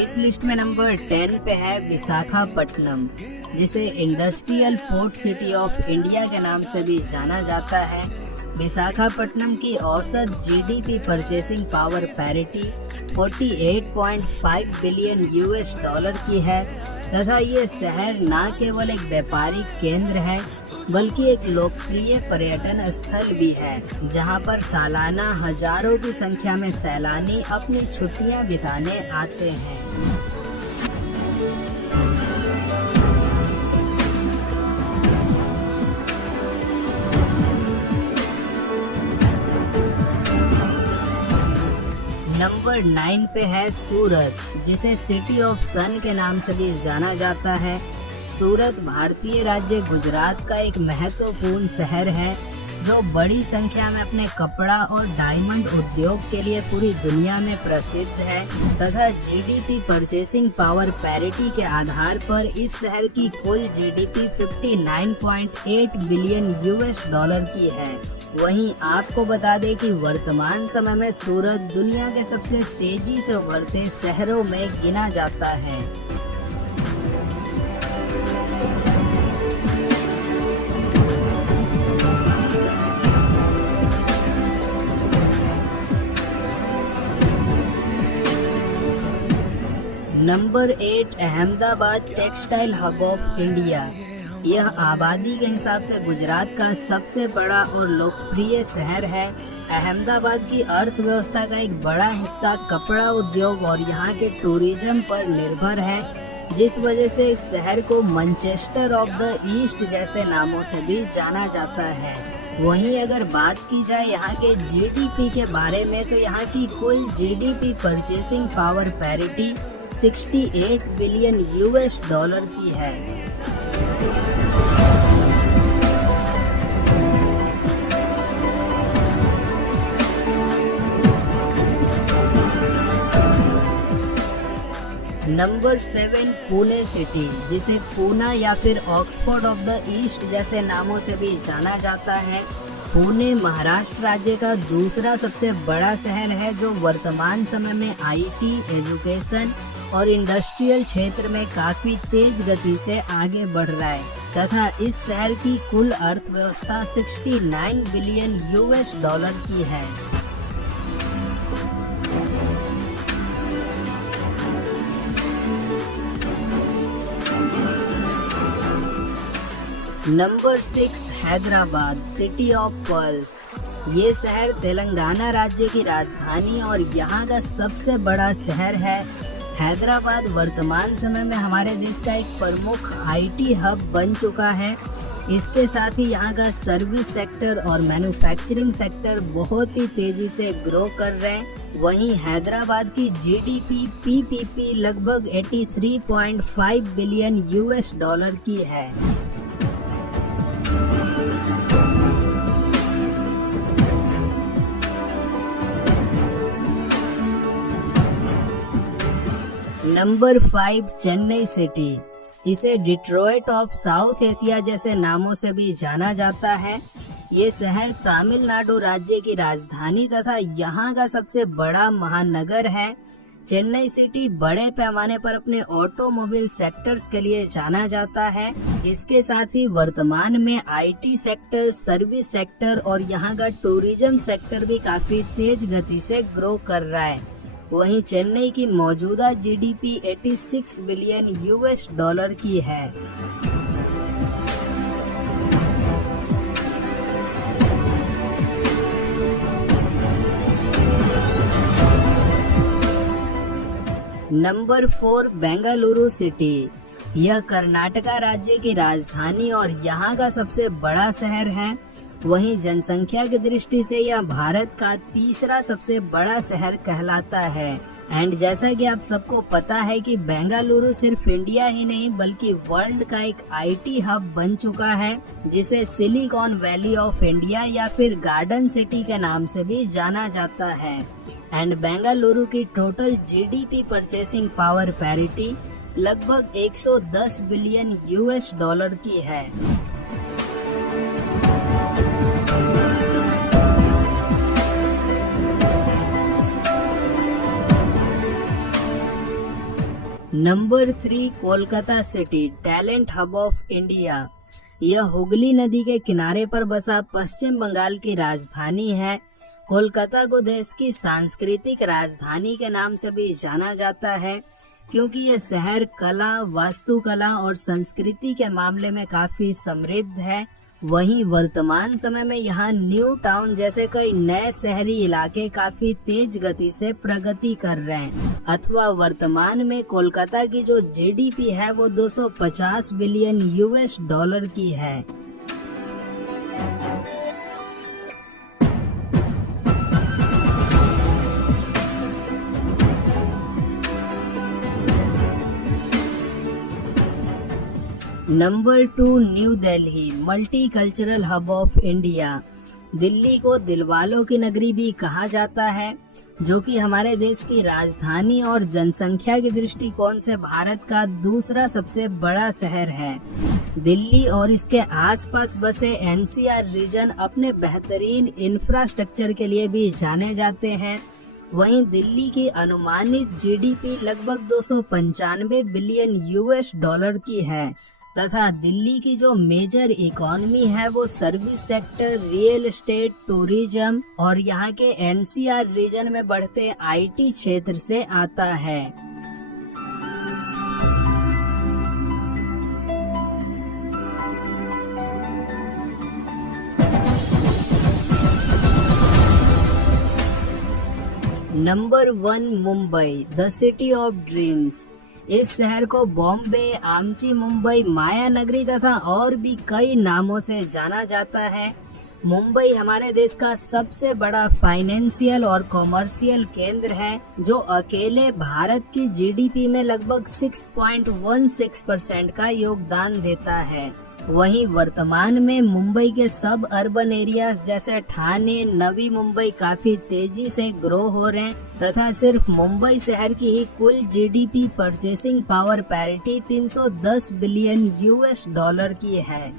इस लिस्ट में नंबर 10 पे है विशाखापट्टनम, जिसे industrial port city of India के नाम से भी जाना जाता है। विशाखापट्टनम की औसत GDP purchasing power parity 48.5 billion US dollar की है तथा ये शहर न केवल एक व्यापारिक केंद्र है बल्कि एक लोकप्रिय पर्यटन स्थल भी है, जहां पर सालाना हजारों की संख्या में सैलानी अपनी छुट्टियां बिताने आते हैं। नंबर 9 पे है सूरत, जिसे सिटी ऑफ सन के नाम से भी जाना जाता है। सूरत भारतीय राज्य गुजरात का एक महत्वपूर्ण शहर है जो बड़ी संख्या में अपने कपड़ा और डायमंड उद्योग के लिए पूरी दुनिया में प्रसिद्ध है तथा जीडीपी परचेसिंग पावर पैरिटी के आधार पर इस शहर की कुल जीडीपी 59.8 बिलियन यूएस डॉलर की है। वहीं आपको बता दें कि वर्तमान समय में सूरत दुनिया के सबसे तेजी से उभरते शहरों में गिना जाता है। Number 8 Ahmedabad textile hub of India. यह आबादी के हिसाब से गुजरात का सबसे बड़ा और लोकप्रिय शहर है। अहमदाबाद की अर्थव्यवस्था का एक बड़ा हिस्सा कपड़ा उद्योग और यहाँ के टूरिज्म पर निर्भर है, जिस वजह से इस शहर को मैनचेस्टर ऑफ द ईस्ट जैसे नामों से भी जाना जाता है। वहीं अगर बात की जाए यहाँ के जीडीपी के बारे में, तो यहाँ की कुल GDP purchasing power parity 68 billion US dollar की है। नंबर 7 पुणे सिटी, जिसे पूना या फिर ऑक्सफोर्ड ऑफ द ईस्ट जैसे नामों से भी जाना जाता है। पुणे महाराष्ट्र राज्य का दूसरा सबसे बड़ा शहर है जो वर्तमान समय में आईटी, एजुकेशन और इंडस्ट्रियल क्षेत्र में काफी तेज गति से आगे बढ़ रहा है तथा इस शहर की कुल अर्थव्यवस्था 69 बिलियन यूएस डॉलर की है। Number 6 Hyderabad, city of pearls. ये शहर तेलंगाना राज्य की राजधानी और यहाँ का सबसे बड़ा शहर है। हैदराबाद वर्तमान समय में हमारे देश का एक प्रमुख आईटी हब बन चुका है। इसके साथ ही यहाँ का सर्विस सेक्टर और मैन्युफैक्चरिंग सेक्टर बहुत ही तेजी से ग्रो कर रहे हैं। वहीं हैदराबाद की जीडीपी पीपीपी लगभग 83.5 बिलियन यूएस डॉलर की है। Number 5 Chennai city. इसे डिट्रॉइट ऑफ साउथ एशिया जैसे नामों से भी जाना जाता है। ये शहर तमिलनाडु राज्य की राजधानी तथा यहाँ का सबसे बड़ा महानगर है। चेन्नई सिटी बड़े पैमाने पर अपने ऑटोमोबाइल सेक्टर्स के लिए जाना जाता है। इसके साथ ही वर्तमान में आईटी सेक्टर, सर्विस सेक्टर और यहाँ का टूरिज्म सेक्टर भी काफी तेज गति से ग्रो कर रहा है। वहीं चेन्नई की मौजूदा जीडीपी 86 बिलियन यूएस डॉलर की है। Number 4 Bengaluru city. यह कर्नाटका राज्य की राजधानी और यहाँ का सबसे बड़ा शहर है। वहीं जनसंख्या की दृष्टि से यह भारत का तीसरा सबसे बड़ा शहर कहलाता है। एंड जैसा कि आप सबको पता है कि बेंगलुरु सिर्फ इंडिया ही नहीं बल्कि वर्ल्ड का एक आईटी हब बन चुका है, जिसे सिलिकॉन वैली ऑफ इंडिया या फिर गार्डन सिटी के नाम से भी जाना जाता है। एंड बेंगलुरु की total GDP purchasing power parity लगभग 110 बिलियन यूएस डॉलर की है। Number 3, Kolkata city, talent hub of India. यह हुगली नदी के किनारे पर बसा पश्चिम बंगाल की राजधानी है। कोलकाता को देश की सांस्कृतिक राजधानी के नाम से भी जाना जाता है, क्योंकि यह शहर कला, वास्तुकला और संस्कृति के मामले में काफी समृद्ध है। वहीं वर्तमान समय में यहाँ न्यू टाउन जैसे कई नए शहरी इलाके काफी तेज गति से प्रगति कर रहे हैं। अथवा वर्तमान में कोलकाता की जो जीडीपी है वो 250 बिलियन यूएस डॉलर की है। Number 2, new Delhi, multi cultural hub of India. Delhi को दिलवालों की नगरी भी कहा जाता है, जो कि हमारे देश की राजधानी और जनसंख्या के दृष्टिकोण से भारत का दूसरा सबसे बड़ा शहर है। दिल्ली और इसके आसपास बसे एनसीआर रीजन अपने बेहतरीन इंफ्रास्ट्रक्चर के लिए भी जाने जाते हैं। वहीं दिल्ली की अनुमानित जीडीपी लगभग 295 बिलियन यूएस डॉलर की है तथा दिल्ली की जो मेजर इकोनॉमी है वो service sector, real estate, tourism और यहाँ के एनसीआर रीजन में बढ़ते आईटी क्षेत्र से आता है। Number 1, Mumbai, the city of dreams. इस शहर को बॉम्बे, आमची मुंबई, माया नगरी तथा और भी कई नामों से जाना जाता है। मुंबई हमारे देश का सबसे बड़ा फाइनेंशियल और कॉमर्शियल केंद्र है, जो अकेले भारत की जीडीपी में लगभग 6.16% का योगदान देता है। वहीं वर्तमान में मुंबई के सब अर्बन एरियाज जैसे ठाणे, नवी मुंबई काफी तेजी से ग्रो हो रहे हैं तथा सिर्फ मुंबई शहर की ही कुल GDP purchasing power parity 310 billion US dollar की है।